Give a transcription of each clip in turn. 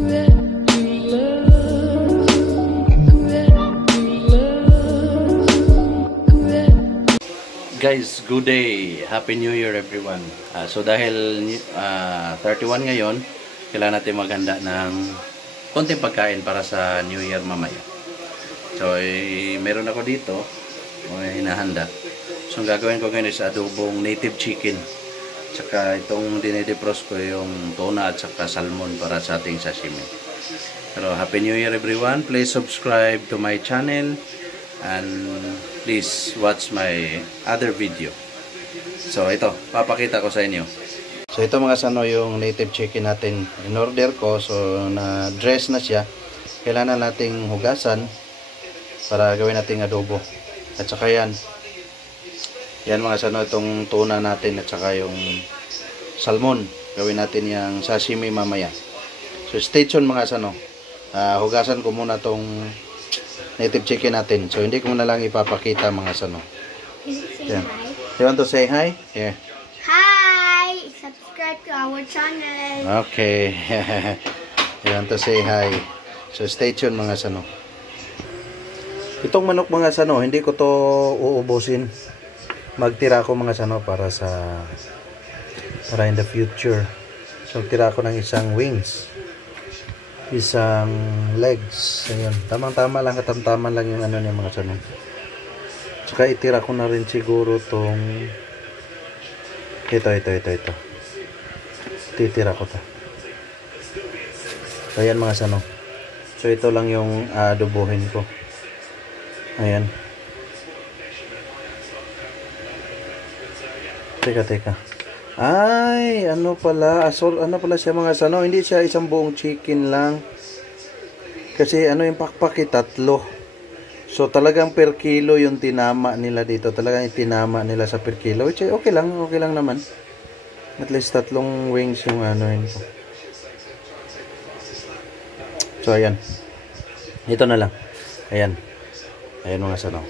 Guys, good day. Happy New Year everyone. So dahil 31 ngayon, kailangan natin maghanda ng konting pagkain para sa New Year mamaya. So meron ako dito, hinahanda. So ang gagawin ko ngayon is adobong native chicken. Tsaka itong dinidefrost ko yung tuna at saka salmon para sa ating sashimi. Pero Happy New Year everyone. Please subscribe to my channel. And please watch my other video. So ito, papakita ko sa inyo. So ito mga sano yung native chicken natin. In order ko, so na dress na siya. Kailangan nating hugasan para gawin nating adobo. At saka yan mga sano, itong tuna natin at saka yung salmon. Gawin natin yung sashimi mamaya. So stay tuned mga sano. Hugasan ko muna tong native chicken natin. So hindi ko na lang ipapakita mga sano. Yeah. You want to say hi? Yeah. Hi! Subscribe to our channel. Okay. You want to say hi. So stay tuned mga sano. Itong manok mga sano, hindi ko to uubusin. Magtira ako mga sano para in the future. So tira ako ng isang wings. Isang legs. Ayun. Tamang-tama lang, katamtaman lang yung ano niya mga sano. Tsaka itira ko na rin siguro tong ito. Titira ko to. So ayan mga sano. So ito lang yung adobohin ko. Ayan. Teka. Ay, ano pala siya mga sano, hindi siya isang buong chicken lang. Kasi ano yung pakpaki, 3. So talagang per kilo yung tinama nila dito. Talagang itinama nila sa per kilo. Which okay lang naman. At least 3 wings yung ano yun ko. So ayan. Ito na lang. Ayan mga sano.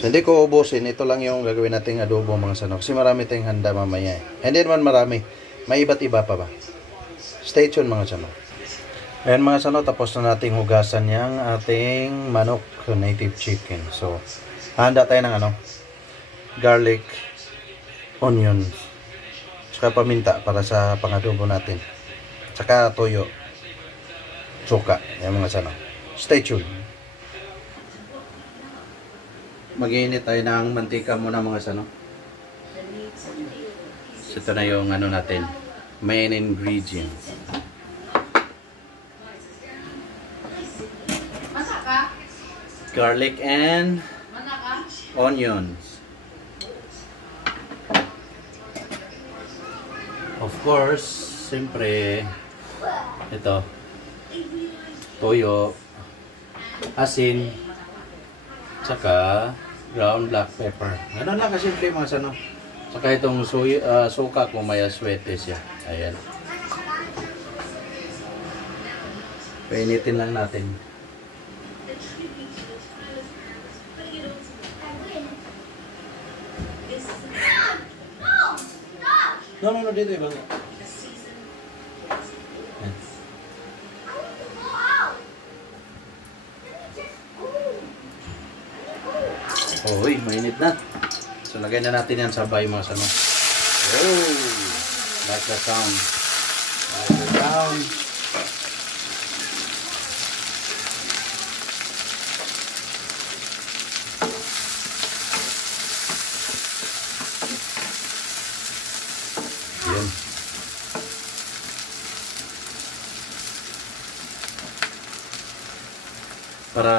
So, hindi ko ubusin. Ito lang yung gagawin nating adobo mga sano. Kasi marami tayong handa mamaya eh. Hindi naman marami. May iba't iba pa ba? Stay tuned mga sano. Ayan mga sano. Tapos na nating hugasan yung ating manok native chicken. So, handa tayo ng garlic, onion, saka paminta para sa pangadobo natin. Saka toyo, suka. Ayan mga sano. Stay tuned. Mag-iinit tayo ng mantika muna mga sano. So, ito na yung natin, main ingredient. Garlic and onions. Of course, siyempre ito, toyo, asin, saka ground black pepper. Ganun lang kasi mga sano. Saka itong suka kung may aswete siya. Ayan. Painitin lang natin. No, dito ibang. Uy, mainit na. So, lagay na natin yan sabay mga sano. Oh, like the sound. Like the sound. Yan. Para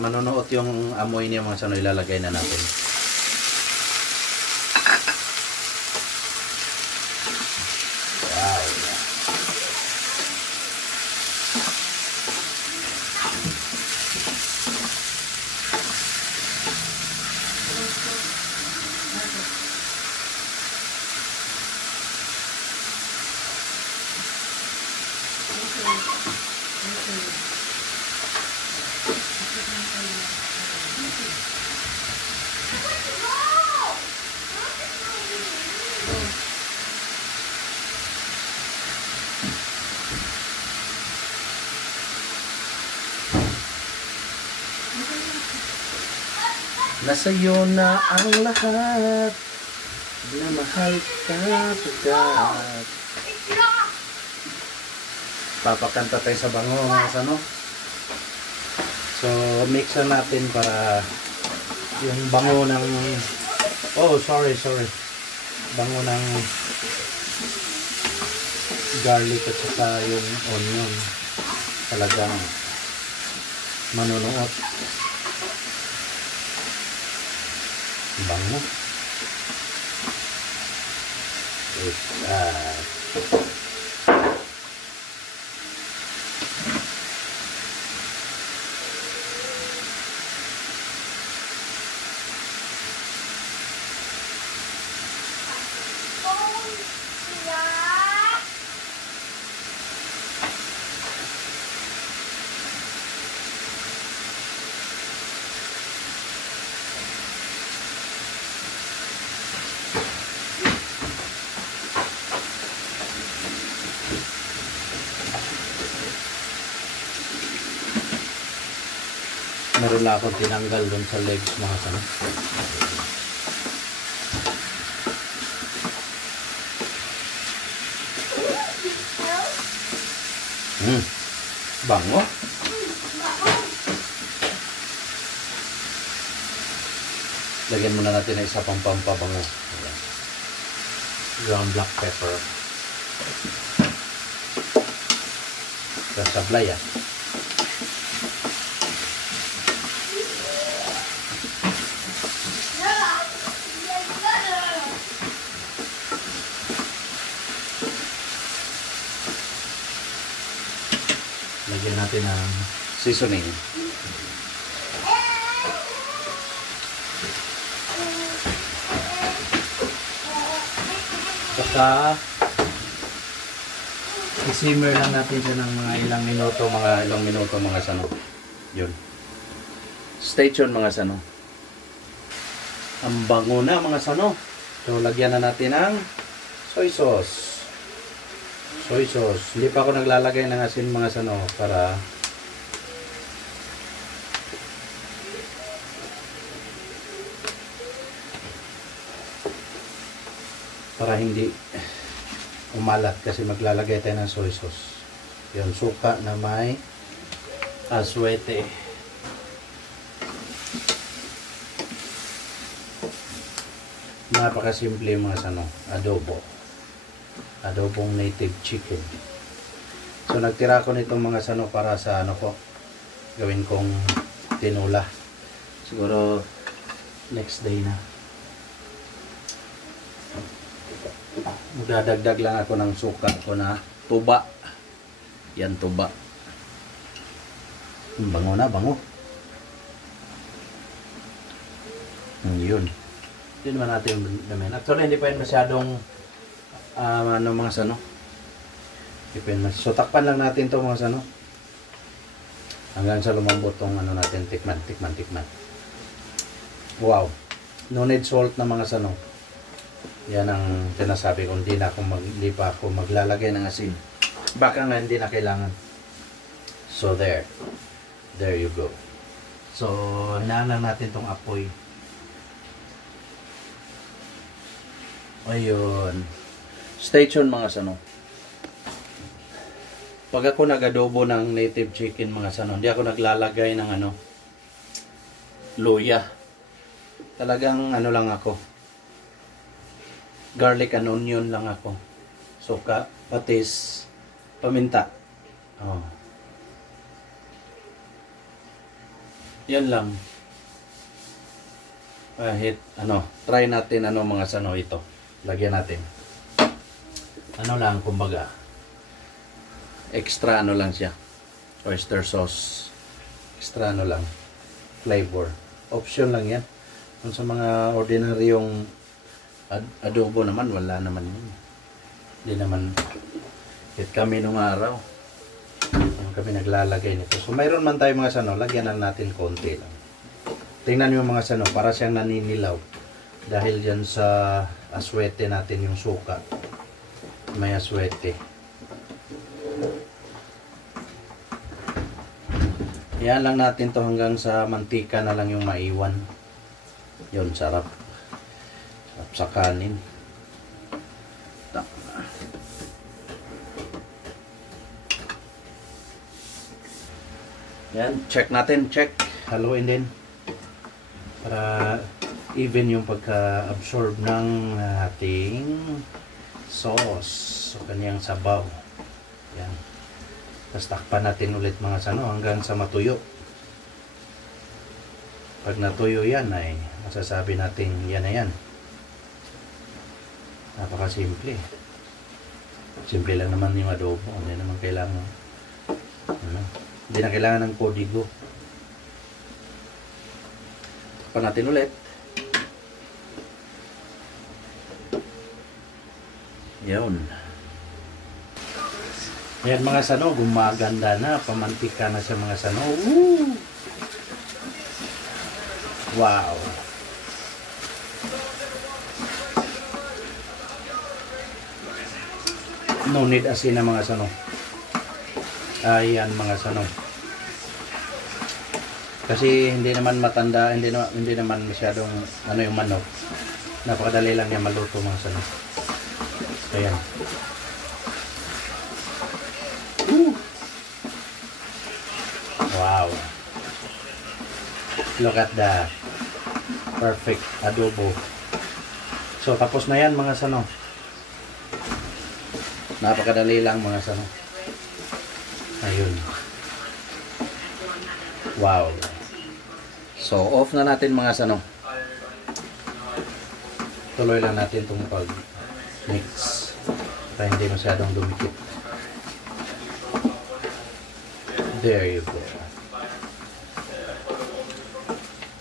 manonood yung amoy niya mga sano, ilalagay na natin. Wow. Nasa'yo na ang lahat. Na mahal ka agad. Papakanta tayo sa bango mga ano. So mixan natin para yung bango ng sorry bango ng garlic at saka yung onion talagang manunuot. Bango. Meron na akong tinanggal doon sa legs mga sana. Bango. Lagyan muna natin ng isa pang pampabango. Ground black pepper. Sasablay Lagyan natin ng seasoning. Saka i-simmer lang natin siya ng mga ilang minuto mga sano. Yun. Stay tuned mga sano. Ang bango na mga sano. So lagyan na natin ng soy sauce. Soy sauce. Hindi pa ako naglalagay ng asin mga sano para hindi umalat kasi maglalagay tayo ng soy sauce. Yung suka na may aswete. Napakasimple mga sano. Adobong native chicken. So nagtira ko nitong mga sano para sa gawin kong tinula. Siguro next day na. Magdadagdag lang ako ng suka ko na tuba. Yan tuba. Bango na, bango. Yun. Hindi naman natin damin. Actually hindi pa yun masyadong mga sano. So takpan lang natin to mga sano. Hanggang sa lumambot tong natin, tikman. Wow. No need salt na mga sano. Yan ang sinasabi ko, hindi pa ako maglalagay ng asin. Baka nga hindi na kailangan. So there you go. So hinaan lang natin tong apoy. Ayun. Stay tuned mga sano. Pag ako nag-adobo ng native chicken mga sano, hindi ako naglalagay ng luya. Talagang lang ako. Garlic and onion lang ako. Suka, patis, paminta. Yan lang. Kahit try natin mga sano ito. Lagyan natin. Lang kumbaga. Extra lang siya. Oyster sauce. Extra lang. Flavor. Option lang yan. Kung sa mga ordinaryong adobo naman, wala naman yun. Hindi naman. Kahit kami nung araw, kami naglalagay nito. So mayroon man tayo mga sano, lagyan lang natin konti lang. Tingnan nyo mga sano, para siyang naninilaw. Dahil dyan sa aswete natin yung suka. May aswete. Yan lang natin to hanggang sa mantika na lang yung maiwan. Yun, sarap. Sarap sa kanin. Yan, check natin, check. Haluin din. Para even yung pagka-absorb ng ating sauce. So, kanyang sabaw. Yan. Tapos takpan natin ulit mga sano hanggang sa matuyo. Pag natuyo yan ay masasabi natin yan na yan. Napakasimple. Simple lang naman yung adobo. Hindi naman kailangan hindi na kailangan ng kodigo. Takpan natin ulit. Yun. Ayan mga sano, gumaganda na. Pamantika na siya mga sano. Woo! Wow! No need asin na mga sano. Ayan mga sano. Kasi hindi naman matanda, hindi naman masyadong ano yung manok. Napakadali lang niya maluto mga sano. Ayan. Wow. Look at that. Perfect adobo. So tapos na yan mga sano. Napakadali lang mga sano. Ayun. Wow. So off na natin mga sano. Tuloy lang natin itong pag-mix para hindi masyadong dumikit. There you go.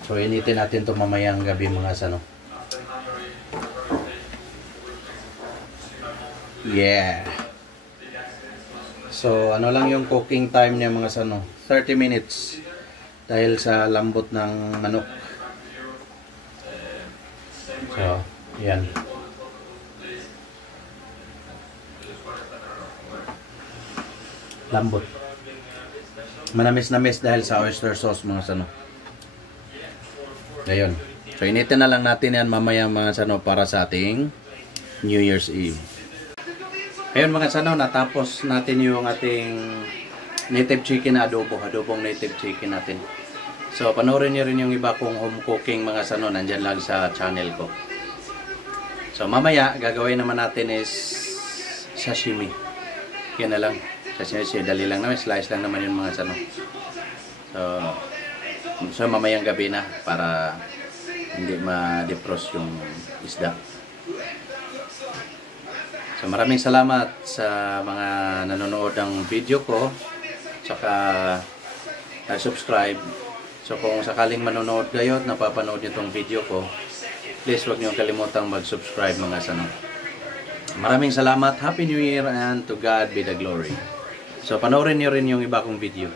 So initin natin ito mamayang gabi mga sano. Yeah. So ano lang yung cooking time niya mga sano, 30 minutes dahil sa lambot ng manok. So yan. Lambot. Manamis-namis dahil sa oyster sauce mga sano. Ayun. So initin na lang natin yan mamaya mga sano para sa ating New Year's Eve. Ayun mga sano, natapos natin yung ating native chicken na adobo. Adobong native chicken natin. So panoorin nyo rin yung iba kong home cooking mga sano. Nandyan lang sa channel ko. So mamaya gagawin naman natin is sashimi. Yan na lang. Sashimi, dali lang naman. Slice lang naman yung mga sano. So mamayang gabi na para hindi ma-defrost yung isda. So maraming salamat sa mga nanonood ng video ko, saka subscribe. So kung sakaling manonood kayo at napapanood nyo itong video ko, please huwag nyo kalimutang mag-subscribe mga sano. Maraming salamat, Happy New Year, and to God be the glory. So panoorin nyo rin yung iba kong video.